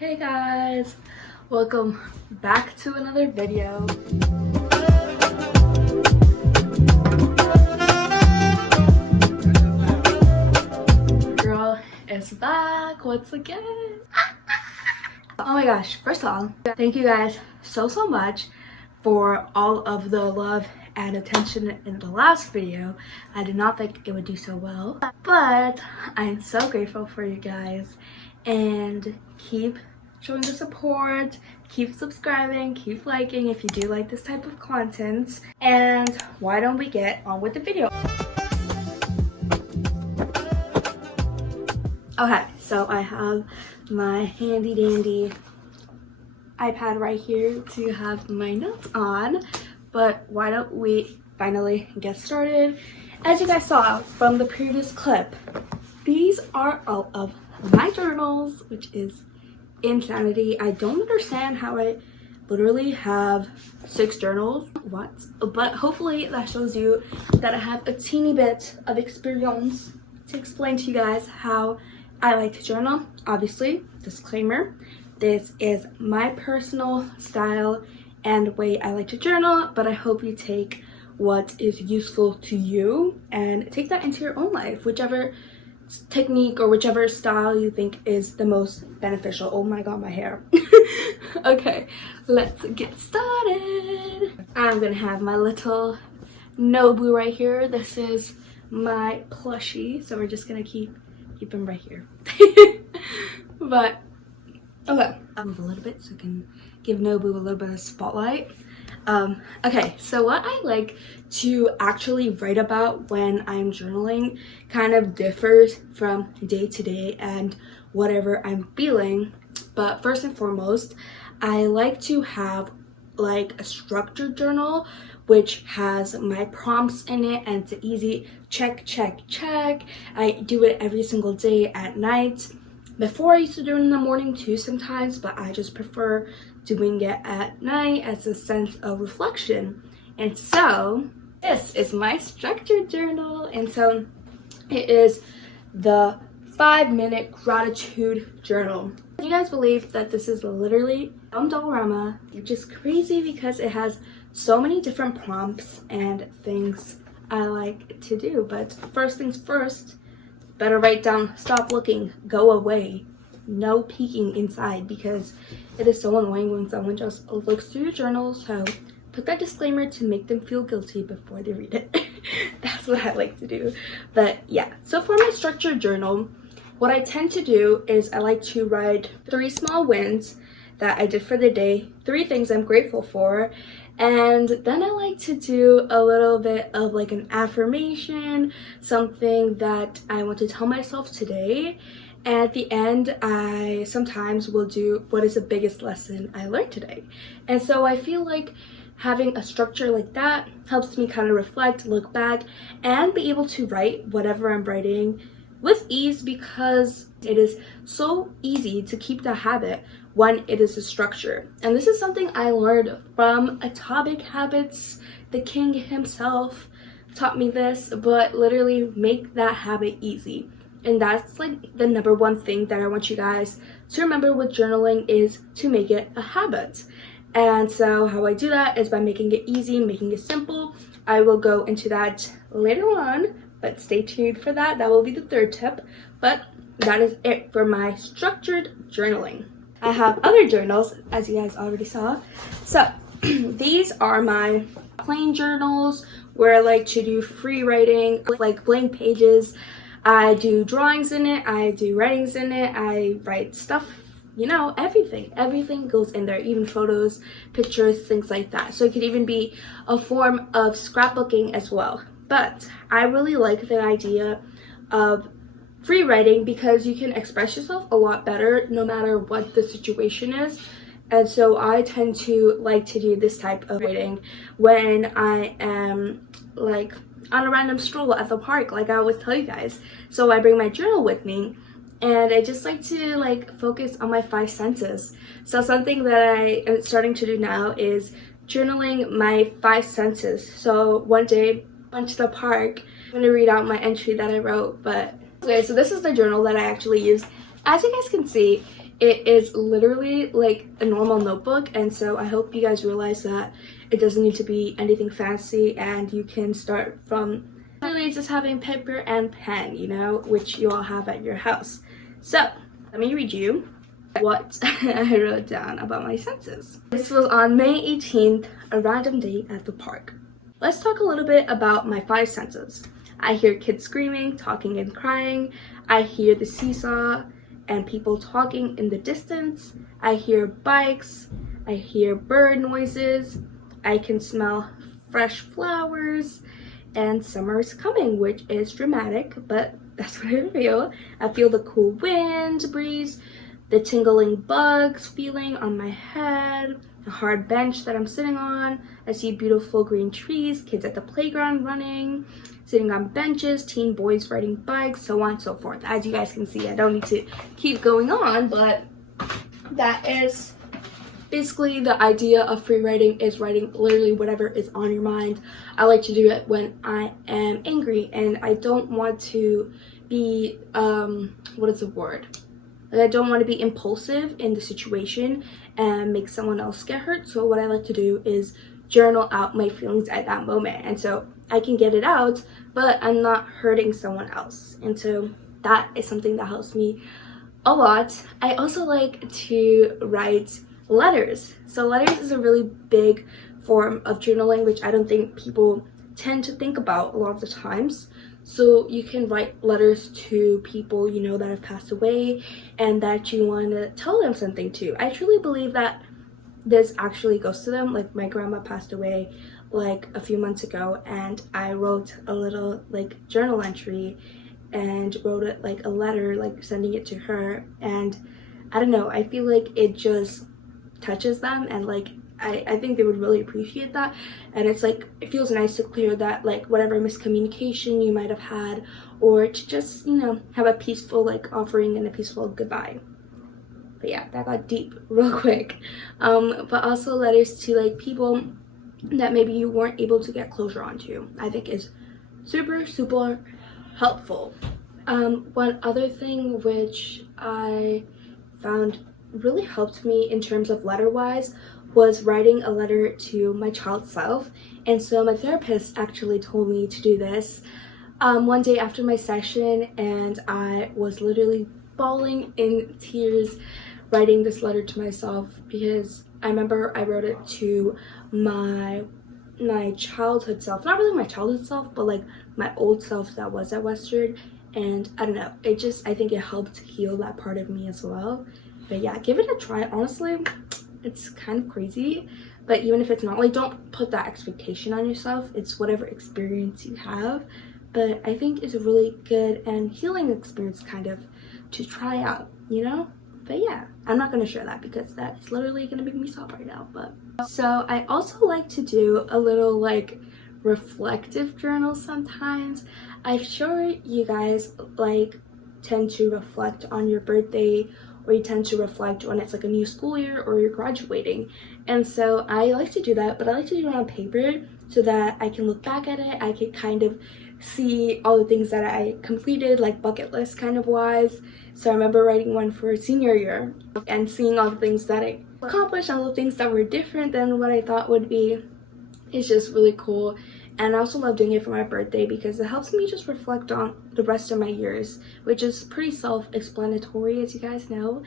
Hey guys, welcome back to another video. Girl is back once again. Oh my gosh, first of all, thank you guys so much for all of the love and attention in the last video. I did not think it would do so well, but I'm so grateful for you guys, and keep showing the support, keep subscribing, keep liking if you do like this type of content. And why don't we get on with the video? Okay, so I have my handy dandy iPad right here to have my notes on, but why don't we finally get started? As you guys saw from the previous clip, these are all of my journals, which is insanity. I don't understand how I literally have 6 journals. What? But hopefully that shows you that I have a teeny bit of experience to explain to you guys how I like to journal. Obviously, disclaimer, this is my personal style and way I like to journal, but I hope you take what is useful to you and take that into your own life, whichever technique or whichever style you think is the most beneficial. Oh my god, my hair. Okay, let's get started. I'm gonna have my little Nobu right here. This is my plushie, so we're just gonna keep him right here. But okay, I'll move a little bit so I can give Nobu a little bit of spotlight. Okay, so what I like to actually write about when I'm journaling kind of differs from day to day and whatever I'm feeling. But first and foremost, I like to have like a structured journal which has my prompts in it, and it's an easy check. I do it every single day at night. Before I used to do it in the morning too sometimes, but I just prefer doing it at night as a sense of reflection. And so this is my structured journal, and so it is the 5-minute gratitude journal. Can you guys believe that this is literally Dollarama, which is crazy because it has so many different prompts and things I like to do. But first things first, better write down stop looking, go away, no peeking inside, because it is so annoying when someone just looks through your journal. So put that disclaimer to make them feel guilty before they read it. That's what I like to do. But yeah, so for my structured journal, what I tend to do is I like to write 3 small wins that I did for the day, 3 things I'm grateful for, and then I like to do a little bit of like an affirmation, something that I want to tell myself today. And at the end, I sometimes will do what is the biggest lesson I learned today. And so I feel like having a structure like that helps me kind of reflect, look back, and be able to write whatever I'm writing with ease, because it is so easy to keep the habit when it is a structure. And this is something I learned from Atomic Habits. The king himself taught me this, but literally make that habit easy. And that's like the #1 thing that I want you guys to remember with journaling, is to make it a habit. And so how I do that is by making it easy, making it simple. I will go into that later on, but stay tuned for that. That will be the 3rd tip. But that is it for my structured journaling. I have other journals, as you guys already saw. So these are my plain journals where I like to do free writing, like blank pages. I do drawings in it, I do writings in it, I write stuff, you know, everything goes in there, even photos, pictures, things like that. So it could even be a form of scrapbooking as well. But I really like the idea of free writing because you can express yourself a lot better no matter what the situation is. And so I tend to like to do this type of writing when I am like on a random stroll at the park, like I always tell you guys. So I bring my journal with me, and I just like to like focus on my 5 senses. So something that I am starting to do now is journaling my 5 senses. So one day I went to the park. I'm gonna read out my entry that I wrote, but okay, so this is the journal that I actually use. As you guys can see, it is literally like a normal notebook, and so I hope you guys realize that it doesn't need to be anything fancy, and you can start from literally just having paper and pen, you know, which you all have at your house. So let me read you what I wrote down about my senses. This was on May 18th, a random day at the park. Let's talk a little bit about my 5 senses. I hear kids screaming, talking, and crying. I hear the seesaw and people talking in the distance. I hear bikes. I hear bird noises. I can smell fresh flowers, and summer's coming, which is dramatic, but that's what I feel. I feel the cool wind breeze, the tingling bugs feeling on my head, a hard bench that I'm sitting on. I see beautiful green trees, kids at the playground running, sitting on benches, teen boys riding bikes, so on and so forth. As you guys can see, I don't need to keep going on, but that is basically the idea of free writing, is writing literally whatever is on your mind. I like to do it when I am angry and I don't want to be, what is the word? Like, I don't want to be impulsive in the situation and make someone else get hurt. So what I like to do is journal out my feelings at that moment. And so I can get it out, but I'm not hurting someone else. And so that is something that helps me a lot. I also like to write letters. So letters is a really big form of journaling, which I don't think people tend to think about a lot of the times. So you can write letters to people you know that have passed away and that you want to tell them something to. I truly believe that this actually goes to them. Like, my grandma passed away like a few months ago, and I wrote a little like journal entry and wrote it like a letter, like sending it to her. And I don't know, I feel like it just touches them, and like I think they would really appreciate that. And it's like, it feels nice to clear that, like, whatever miscommunication you might have had, or to just, you know, have a peaceful like offering and a peaceful goodbye. But yeah, that got deep real quick. But also letters to like people that maybe you weren't able to get closure onto, I think is super helpful. One other thing which I found really helped me in terms of letter wise was writing a letter to my child self. And so my therapist actually told me to do this one day after my session, and I was literally bawling in tears writing this letter to myself, because I remember I wrote it to my childhood self, not really my childhood self, but like my old self that was at Western. And I don't know, it just, I think it helped heal that part of me as well. But yeah, give it a try. Honestly, it's kind of crazy, but even if it's not, like, don't put that expectation on yourself. It's whatever experience you have, but I think it's a really good and healing experience kind of to try out, you know. But yeah, I'm not going to share that because that is literally going to make me stop right now. But so I also like to do a little like reflective journal sometimes. I'm sure you guys like tend to reflect on your birthday, or you tend to reflect when it's like a new school year or you're graduating. And so I like to do that, but I like to do it on paper so that I can look back at it. I can kind of see all the things that I completed, like bucket list kind of wise. So I remember writing one for senior year and seeing all the things that I accomplished, all the things that were different than what I thought would be. It's just really cool. And I also love doing it for my birthday because it helps me just reflect on the rest of my years, which is pretty self-explanatory, as you guys know.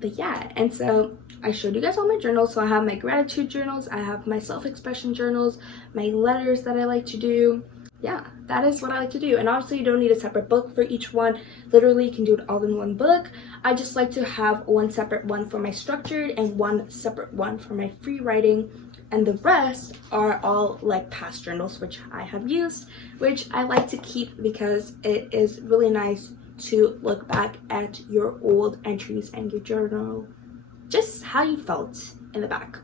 But yeah, and so I showed you guys all my journals. So I have my gratitude journals, I have my self-expression journals, my letters that I like to do. Yeah, that is what I like to do. And obviously you don't need a separate book for each one. Literally you can do it all in one book. I just like to have one separate one for my structured and one separate one for my free writing, and the rest are all like past journals which I have used, which I like to keep because it is really nice to look back at your old entries and your journal, just how you felt in the back.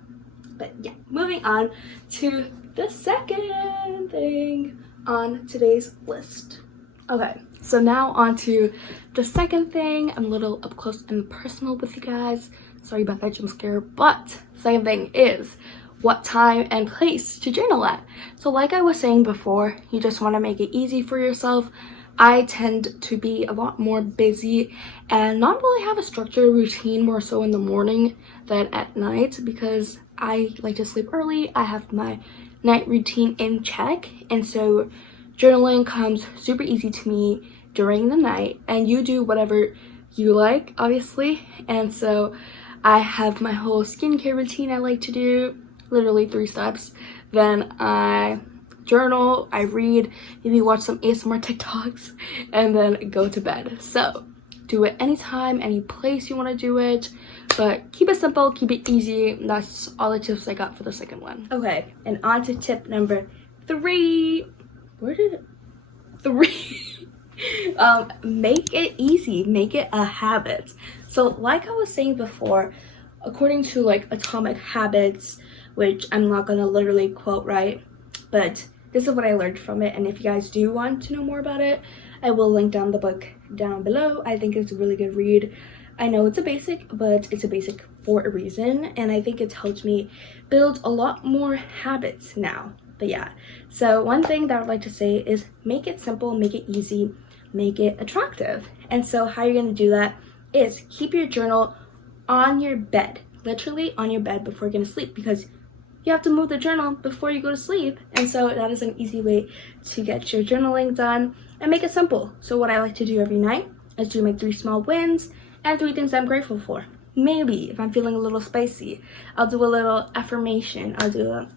But yeah, moving on to the second thing on today's list. Okay, so now on to the second thing. I'm a little up close and personal with you guys. Sorry about that jump scare, but second thing is what time and place to journal at. So like I was saying before, you just want to make it easy for yourself. I tend to be a lot more busy and not really have a structured routine, more so in the morning than at night, because I like to sleep early. I have my night routine in check, and so journaling comes super easy to me during the night, and you do whatever you like, obviously. And so I have my whole skincare routine I like to do, literally 3 steps. Then I journal, I read, maybe watch some ASMR TikToks, and then go to bed. So do it anytime, any place you want to do it, but keep it simple, keep it easy. That's all the tips I got for the second one. Okay, and on to tip number 3. Where did it? 3. Make it easy, make it a habit. So like I was saying before, according to like Atomic Habits, which I'm not gonna literally quote right, but this is what I learned from it, and if you guys do want to know more about it, I will link down the book down below. I think it's a really good read. I know it's a basic, but it's a basic for a reason, and I think it's helped me build a lot more habits now. But yeah, so one thing that I would like to say is make it simple, make it easy, make it attractive. And so how you're going to do that is keep your journal on your bed, literally on your bed before you're going to sleep, because you have to move the journal before you go to sleep. And so that is an easy way to get your journaling done and make it simple. So what I like to do every night is do my 3 small wins and 3 things I'm grateful for. Maybe if I'm feeling a little spicy, I'll do a little affirmation. I'll do a,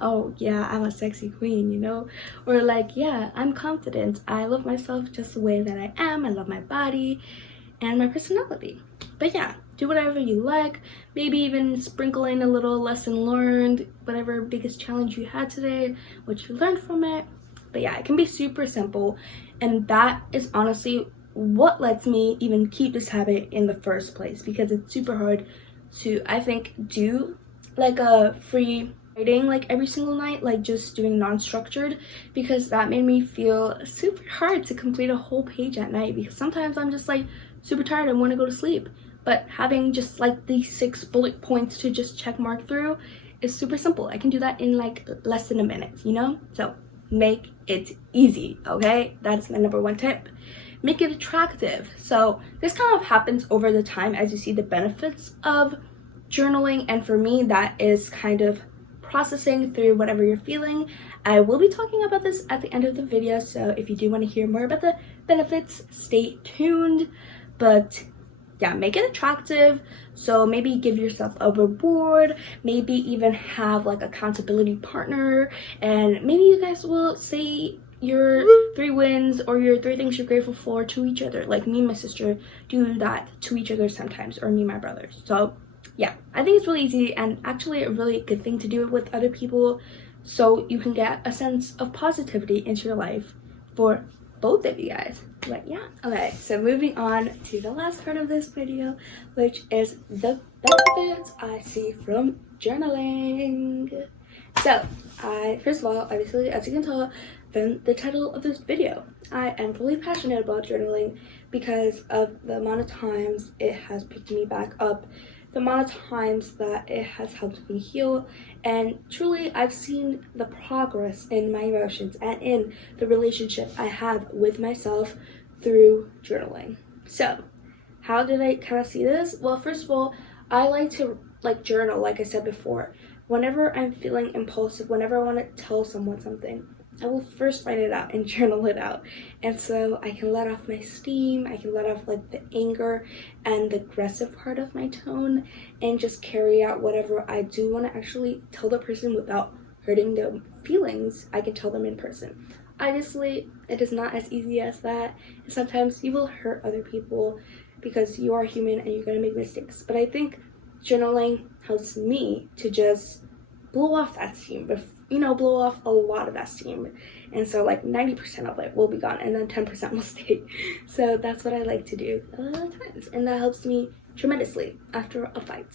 oh yeah, I'm a sexy queen, you know? Or like, yeah, I'm confident. I love myself just the way that I am. I love my body and my personality. But yeah, do whatever you like. Maybe even sprinkle in a little lesson learned, whatever biggest challenge you had today, what you learned from it. But yeah, it can be super simple, and that is honestly what lets me even keep this habit in the first place, because it's super hard to, I think, do like a free writing like every single night, like just doing non-structured, because that made me feel super hard to complete a whole page at night, because sometimes I'm just like super tired and want to go to sleep. But having just like these 6 bullet points to just check mark through is super simple. I can do that in like less than a minute, you know? So make it easy, okay? That's my number 1 tip. Make it attractive. So this kind of happens over the time as you see the benefits of journaling, and for me that is kind of processing through whatever you're feeling. I will be talking about this at the end of the video, so if you do want to hear more about the benefits, stay tuned. But yeah, make it attractive. So maybe give yourself a reward, maybe even have like accountability partner, and maybe you guys will say your 3 wins or your 3 things you're grateful for to each other. Like me and my sister do that to each other sometimes, or me and my brothers. So yeah, I think it's really easy and actually a really good thing to do it with other people, so you can get a sense of positivity into your life for both of you guys. But yeah, okay, so moving on to the last part of this video, which is the benefits I see from journaling. So first of all, obviously, as you can tell from the title of this video, I am really passionate about journaling because of the amount of times it has picked me back up, the amount of times that it has helped me heal, and truly I've seen the progress in my emotions and in the relationship I have with myself through journaling. So how did I kind of see this? Well, first of all, I like to journal, like I said before. Whenever I'm feeling impulsive, whenever I want to tell someone something, I will first write it out and journal it out. And so I can let off my steam, I can let off like the anger and the aggressive part of my tone, and just carry out whatever I do want to actually tell the person without hurting their feelings. I can tell them in person. Obviously, it is not as easy as that, and sometimes you will hurt other people because you are human and you're going to make mistakes. But I think journaling helps me to just blow off that steam, blow off a lot of that steam, and so like 90% of it will be gone and then 10% will stay. So that's what I like to do a lot of times, and that helps me tremendously after a fight,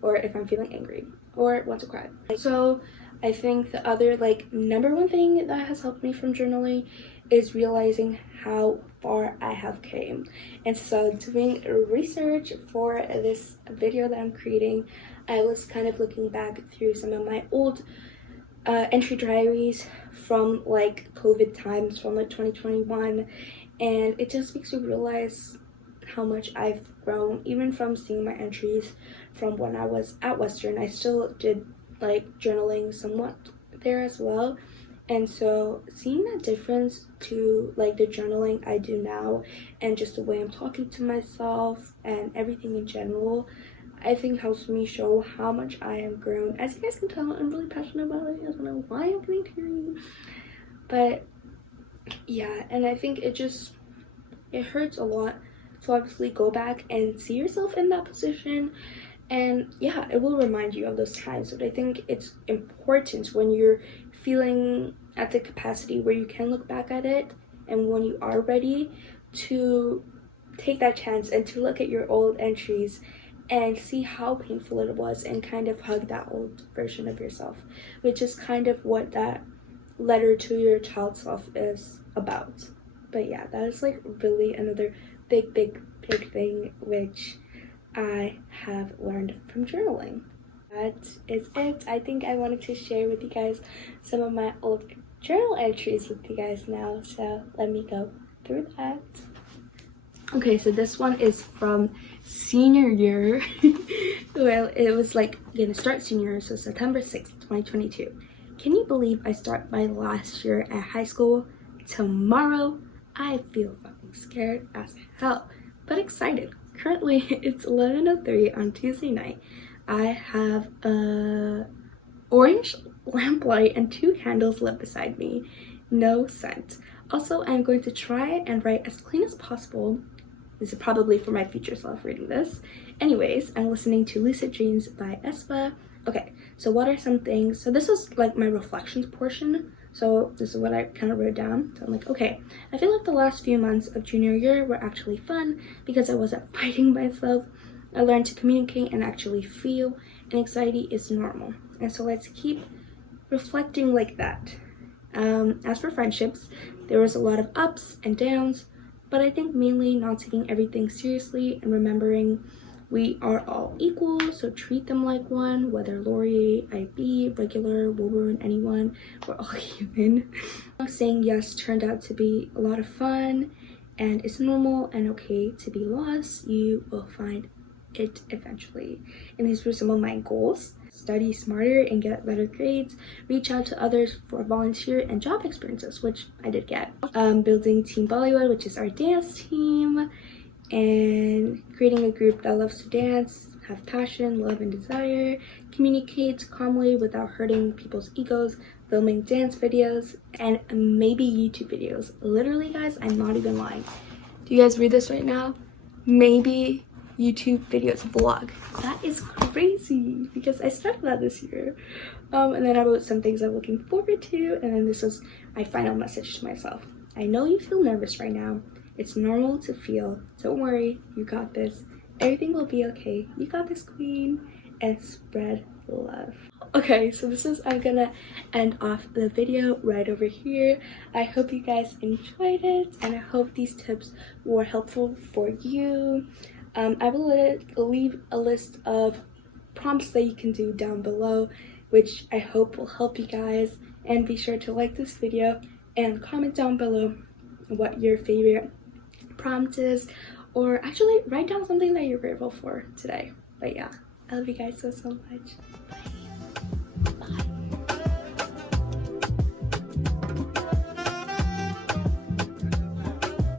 or if I'm feeling angry or want to cry. So I think the other number 1 thing that has helped me from journaling is realizing how far I have came. And so doing research for this video that I'm creating, I was kind of looking back through some of my old entry diaries from COVID times, from 2021, and it just makes me realize how much I've grown, even from seeing my entries from when I was at Western. I still did like journaling somewhat there as well, and so seeing that difference to like the journaling I do now and just the way I'm talking to myself and everything in general, I think helps me show how much I have grown. As you guys can tell, I'm really passionate about it. I don't know why I'm getting teary, but yeah. And I think it hurts a lot to obviously go back and see yourself in that position, and yeah, it will remind you of those times. But I think it's important when you're feeling at the capacity where you can look back at it, and when you are ready to take that chance and to look at your old entries and see how painful it was and kind of hug that old version of yourself, which is kind of what that letter to your child self is about. But yeah, that is like really another big thing which I have learned from journaling. That is it. I think I wanted to share with you guys some of my old journal entries with you guys now, so let me go through that. Okay, so this one is from senior year. Well, it was like gonna start senior year, so September 6th, 2022. Can you believe I start my last year at high school tomorrow? I feel fucking scared as hell, but excited. Currently, it's 11:03 on Tuesday night. I have a orange lamplight and 2 candles lit beside me. No scent. Also, I'm going to try and write as clean as possible. This is probably for my future self reading this. Anyways, I'm listening to Lucid Dreams by Espa. Okay, so what are some things? So this was like my reflections portion. So this is what I kind of wrote down. So I'm like, okay, I feel like the last few months of junior year were actually fun because I wasn't fighting myself. I learned to communicate and actually feel, and anxiety is normal. And so let's keep reflecting like that. As for friendships, there was a lot of ups and downs, but I think mainly not taking everything seriously and remembering we are all equal, so treat them like one, whether Lori, IB, regular, Wolverine, anyone, we're all human. Saying yes turned out to be a lot of fun, and it's normal and okay to be lost. You will find it eventually. And these were some of my goals. Study smarter and get better grades, reach out to others for volunteer and job experiences, which I did get. Building Team Bollywood, which is our dance team, and creating a group that loves to dance, have passion, love, and desire, communicates calmly without hurting people's egos, filming dance videos, and maybe YouTube videos. Literally, guys, I'm not even lying. Do you guys read this right now? Maybe YouTube videos, vlog. That is crazy because I started that this year. And then I wrote some things I'm looking forward to, and then this was my final message to myself. I know you feel nervous right now. It's normal to feel. Don't worry, you got this. Everything will be okay. You got this, queen. And spread love. Okay, so I'm gonna end off the video right over here. I hope you guys enjoyed it, and I hope these tips were helpful for you. I will leave a list of prompts that you can do down below, which I hope will help you guys. And be sure to like this video and comment down below what your favorite prompt is, or actually write down something that you're grateful for today. But yeah, I love you guys so much. Bye.